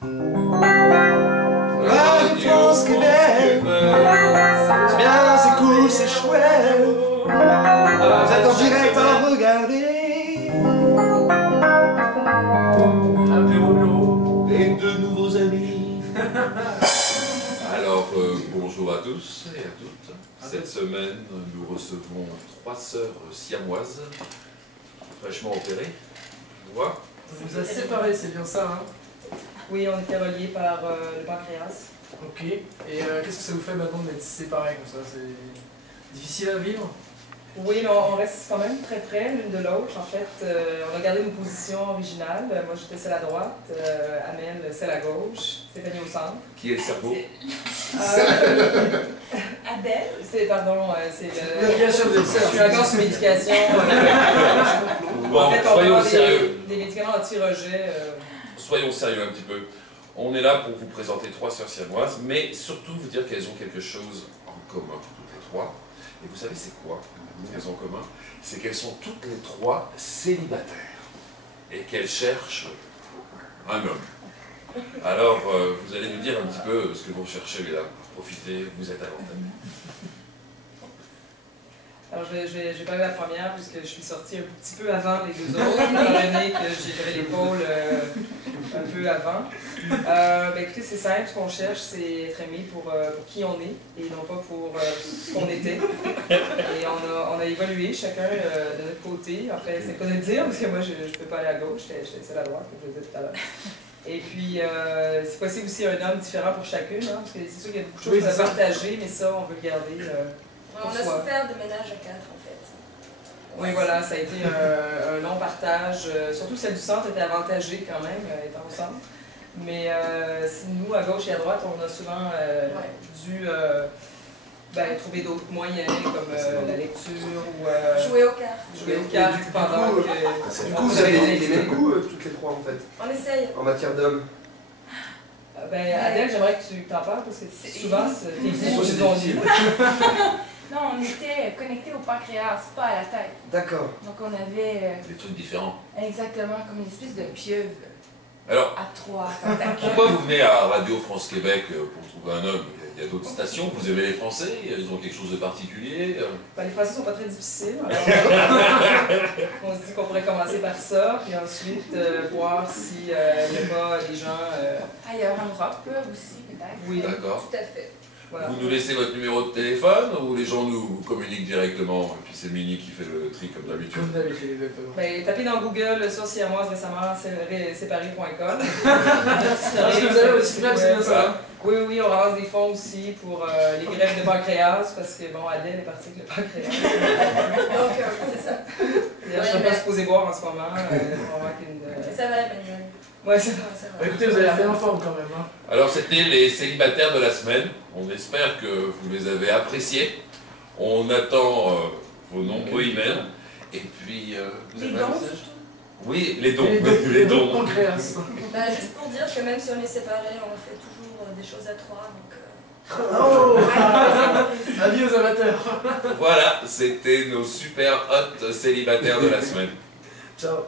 Radio France Québec, c'est bien, c'est cool, c'est chouette. Vous êtes en direct à regarder. Et de nouveaux amis. Alors, bonjour à tous et à toutes. Cette semaine, nous recevons 3 sœurs siamoises, fraîchement opérées. Tu vois? On vous a séparés, c'est bien ça, hein? Oui, on était reliés par le pancréas. Ok. Et qu'est-ce que ça vous fait maintenant d'être séparés comme ça? C'est difficile à vivre? Oui, mais on reste quand même très près l'une de l'autre. En fait, on a gardé nos positions originales. Moi, j'étais celle à droite, Amel, celle à gauche, Stéphanie au centre. Qui est le cerveau? Adèle? Pardon, c'est Bien sûr, vous êtes je suis encore sous médication. Bon, en fait, on soyons prend sérieux. des médicaments anti-rejet. Soyons sérieux un petit peu. On est là pour vous présenter 3 sœurs siamoises, mais surtout vous dire qu'elles ont quelque chose en commun, toutes les 3. Et vous savez c'est quoi qu'elles ont en commun? C'est qu'elles sont toutes les 3 célibataires et qu'elles cherchent un homme. Alors, vous allez nous dire un petit peu ce que vous recherchez, mesdames. Profitez, vous êtes à l'antenne. Alors, je vais pas eu la première, puisque je suis sortie un petit peu avant les deux autres, étant donné que j'avais l'épaule un peu avant. Écoutez, c'est simple, ce qu'on cherche, c'est être aimé pour qui on est, et non pas pour ce qu'on était. Et on a évolué chacun de notre côté. En fait, c'est quoi de dire, parce que moi, je ne peux pas aller à gauche, j'étais celle à droite, comme je le disais tout à l'heure. Et puis, c'est possible aussi un homme différent pour chacune, hein, parce que c'est sûr qu'il y a beaucoup de choses à partager, mais ça, on veut le garder. On a souffert de ménage à 4 en fait. Oui, voilà, ça a été un long partage. Surtout celle du centre était avantagée quand même, étant au centre. Mais nous, à gauche et à droite, on a souvent dû trouver d'autres moyens, comme la lecture ou jouer aux cartes. Jouer aux cartes pendant que... Du coup, vous avez les mêmes goûts, toutes les 3 en fait, On essaye. en matière d'hommes. Adèle, j'aimerais que tu t'en parles, parce que souvent, tes goûts sont dit. Non, on était connectés au pancréas, pas à la tête. D'accord. Donc on avait Des trucs différents. exactement comme une espèce de pieuvre Alors, à 3 tentacules. pourquoi vous venez à Radio France Québec pour trouver un homme? Il y a d'autres stations, vous aimez les Français? Ils ont quelque chose de particulier? Les Français sont pas très difficiles, alors on se dit qu'on pourrait commencer par ça, puis ensuite voir s'il n'y a pas des gens... Ailleurs en Europe là, aussi, peut-être. Oui, D'accord. Tout à fait. voilà. Vous nous laissez votre numéro de téléphone ou les gens nous communiquent directement? Et puis c'est Mini qui fait le tri comme d'habitude. Comme d'habitude, exactement. Tapez dans Google sur siamoise récemment séparé.com. Parce que vous avez aussi même, c'est bien ça. Oui, oui, on ramasse des fonds aussi pour les greffes de pancréas, parce que bon, Adèle est partie avec le pancréas. Donc, c'est ça. D'ailleurs, je ne suis pas supposée boire en ce moment. Ça va, Emmanuel. Ouais, ça va. Écoutez, vous avez l'air bien en forme quand même. Hein. Alors c'était les célibataires de la semaine. On espère que vous les avez appréciés. On attend vos nombreux emails. Et puis... vous avez un message? Oui, les dons. Les dons pancréas. Juste pour dire que même si on est séparés, on fait toujours des choses à 3. Donc, Oh avis aux amateurs. Voilà, c'était nos super hot célibataires de la semaine. Ciao.